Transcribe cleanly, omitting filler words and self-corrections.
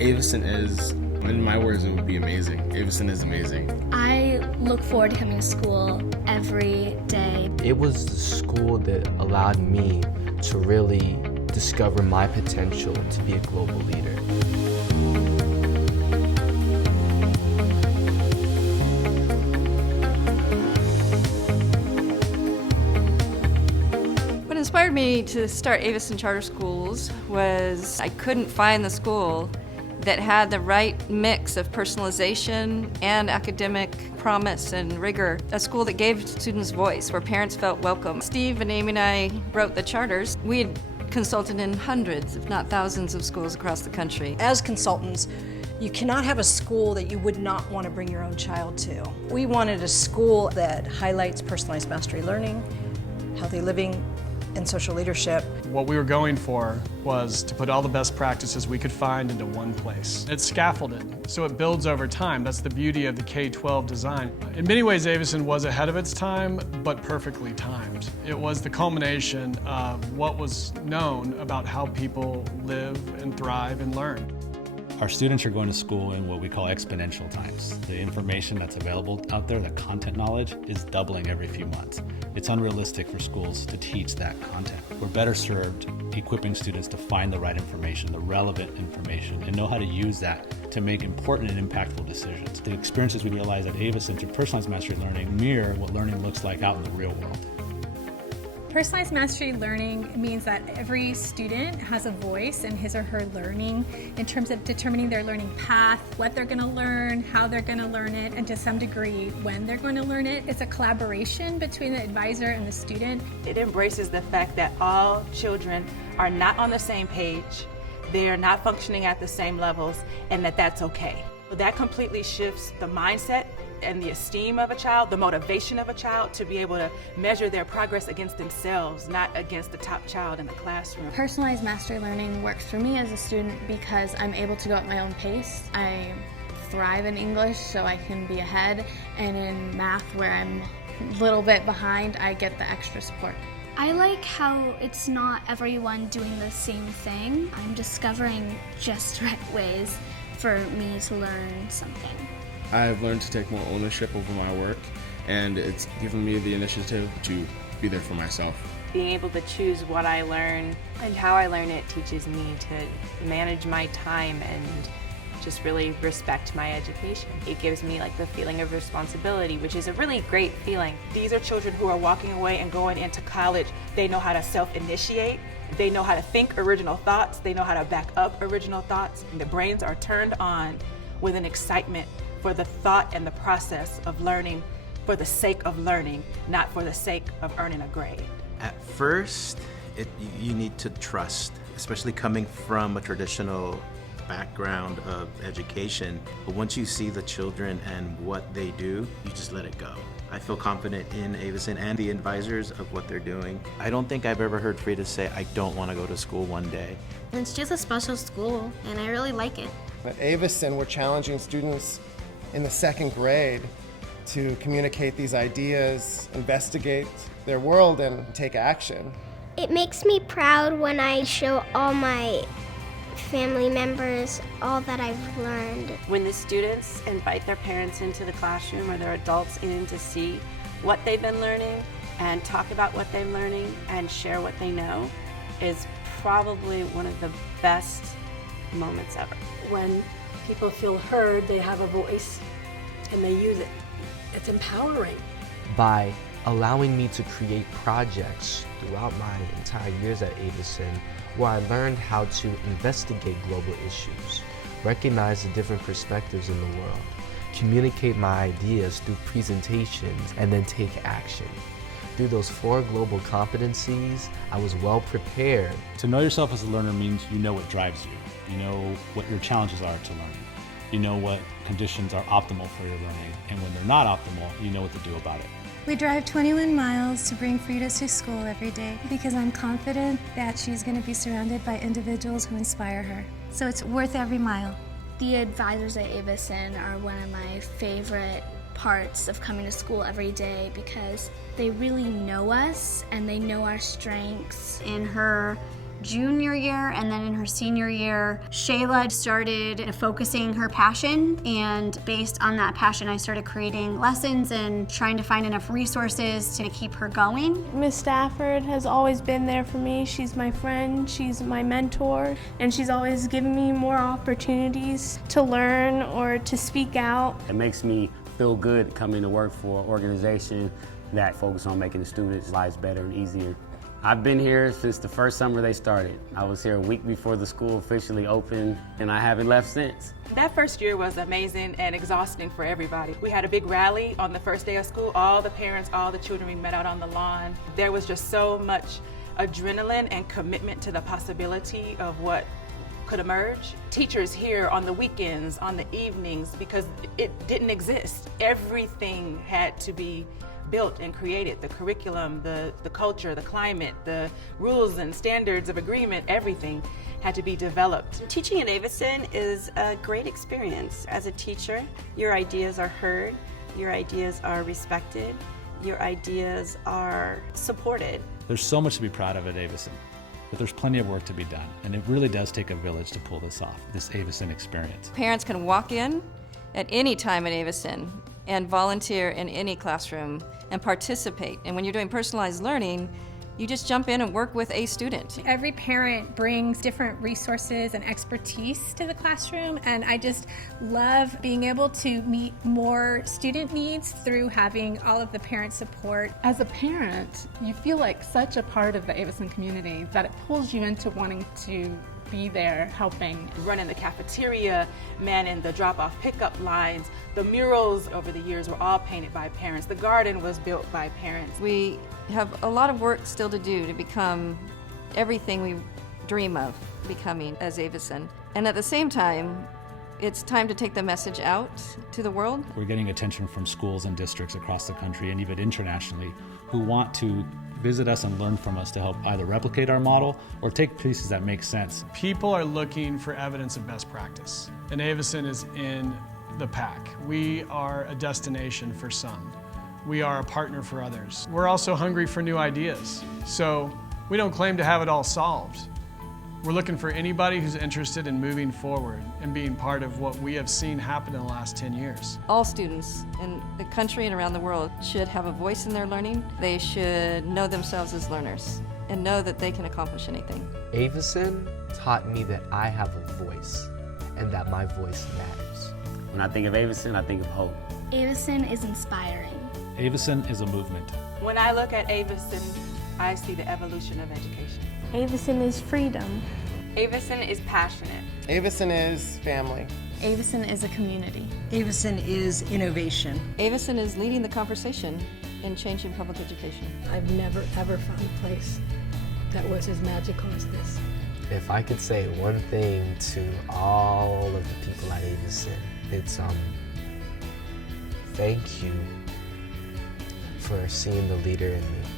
Aveson is, in my words, it would be amazing. Aveson is amazing. I look forward to coming to school every day. It was the school that allowed me to really discover my potential to be a global leader. What inspired me to start Aveson Charter Schools was I couldn't find the school that had the right mix of personalization and academic promise and rigor. A school that gave students voice, where parents felt welcome. Steve and Amy and I wrote the charters. We had consulted in hundreds, if not thousands, of schools across the country. As consultants, you cannot have a school that you would not want to bring your own child to. We wanted a school that highlights personalized mastery learning, healthy living, and social leadership. What we were going for was to put all the best practices we could find into one place. It's scaffolded, so it builds over time. That's the beauty of the K-12 design. In many ways, Aveson was ahead of its time, but perfectly timed. It was the culmination of what was known about how people live and thrive and learn. Our students are going to school in what we call exponential times. The information that's available out there, the content knowledge, is doubling every few months. It's unrealistic for schools to teach that content. We're better served equipping students to find the right information, the relevant information, and know how to use that to make important and impactful decisions. The experiences we realize at Aveson through personalized mastery learning mirror what learning looks like out in the real world. Personalized mastery learning means that every student has a voice in his or her learning in terms of determining their learning path, what they're going to learn, how they're going to learn it, and to some degree when they're going to learn it. It's a collaboration between the advisor and the student. It embraces the fact that all children are not on the same page, they are not functioning at the same levels, and that's okay. That completely shifts the mindset and the esteem of a child, the motivation of a child to be able to measure their progress against themselves, not against the top child in the classroom. Personalized mastery learning works for me as a student because I'm able to go at my own pace. I thrive in English, so I can be ahead, and in math, where I'm a little bit behind, I get the extra support. I like how it's not everyone doing the same thing. I'm discovering just right ways for me to learn something. I've learned to take more ownership over my work, and it's given me the initiative to be there for myself. Being able to choose what I learn and how I learn it teaches me to manage my time and just really respect my education. It gives me like the feeling of responsibility, which is a really great feeling. These are children who are walking away and going into college. They know how to self-initiate. They know how to think original thoughts. They know how to back up original thoughts. And the brains are turned on with an excitement for the thought and the process of learning for the sake of learning, not for the sake of earning a grade. At first, you need to trust, especially coming from a traditional background of education. But once you see the children and what they do, you just let it go. I feel confident in Aveson and the advisors of what they're doing. I don't think I've ever heard Frida say, I don't want to go to school one day. It's just a special school, and I really like it. At Aveson, we're challenging students in the second grade to communicate these ideas, investigate their world, and take action. It makes me proud when I show all my family members all that I've learned. When the students invite their parents into the classroom or their adults in to see what they've been learning and talk about what they're learning and share what they know is probably one of the best moments ever. When people feel heard, they have a voice, and they use it. It's empowering. By allowing me to create projects throughout my entire years at Aveson, where I learned how to investigate global issues, recognize the different perspectives in the world, communicate my ideas through presentations, and then take action. Through those 4 global competencies, I was well prepared. To know yourself as a learner means you know what drives you. You know what your challenges are to learning. You know what conditions are optimal for your learning, and when they're not optimal, you know what to do about it. We drive 21 miles to bring Frida to school every day because I'm confident that she's going to be surrounded by individuals who inspire her. So it's worth every mile. The advisors at Aveson are one of my favorite parts of coming to school every day because they really know us and they know our strengths. In her junior year, and then in her senior year, Shayla started focusing her passion, and based on that passion, I started creating lessons and trying to find enough resources to keep her going. Miss Stafford has always been there for me. She's my friend, she's my mentor, and she's always given me more opportunities to learn or to speak out. It makes me feel good coming to work for an organization that focuses on making the students' lives better and easier. I've been here since the first summer they started. I was here a week before the school officially opened, and I haven't left since. That first year was amazing and exhausting for everybody. We had a big rally on the first day of school. All the parents, all the children, we met out on the lawn. There was just so much adrenaline and commitment to the possibility of what could emerge. Teachers here on the weekends, on the evenings, because it didn't exist. Everything had to be built and created. The curriculum, the culture, the climate, the rules and standards of agreement, everything had to be developed. Teaching at Aveson is a great experience. As a teacher, your ideas are heard, your ideas are respected, your ideas are supported. There's so much to be proud of at Aveson, but there's plenty of work to be done, and it really does take a village to pull this off, this Aveson experience. Parents can walk in at any time at Aveson and volunteer in any classroom and participate. And when you're doing personalized learning, you just jump in and work with a student. Every parent brings different resources and expertise to the classroom, and I just love being able to meet more student needs through having all of the parent support. As a parent, you feel like such a part of the Aveson community that it pulls you into wanting to be there helping. Running the cafeteria, manning the drop-off pickup lines. The murals over the years were all painted by parents. The garden was built by parents. We have a lot of work still to do to become everything we dream of becoming as Aveson. And at the same time, it's time to take the message out to the world. We're getting attention from schools and districts across the country and even internationally who want to visit us and learn from us to help either replicate our model or take pieces that make sense. People are looking for evidence of best practice, and Aveson is in the pack. We are a destination for some. We are a partner for others. We're also hungry for new ideas. So we don't claim to have it all solved. We're looking for anybody who's interested in moving forward and being part of what we have seen happen in the last 10 years. All students in the country and around the world should have a voice in their learning. They should know themselves as learners and know that they can accomplish anything. Aveson taught me that I have a voice and that my voice matters. When I think of Aveson, I think of hope. Aveson is inspiring. Aveson is a movement. When I look at Aveson, I see the evolution of education. Aveson is freedom. Aveson is passionate. Aveson is family. Aveson is a community. Aveson is innovation. Aveson is leading the conversation in changing public education. I've never ever found a place that was as magical as this. If I could say one thing to all of the people at Aveson, it's thank you for seeing the leader in me.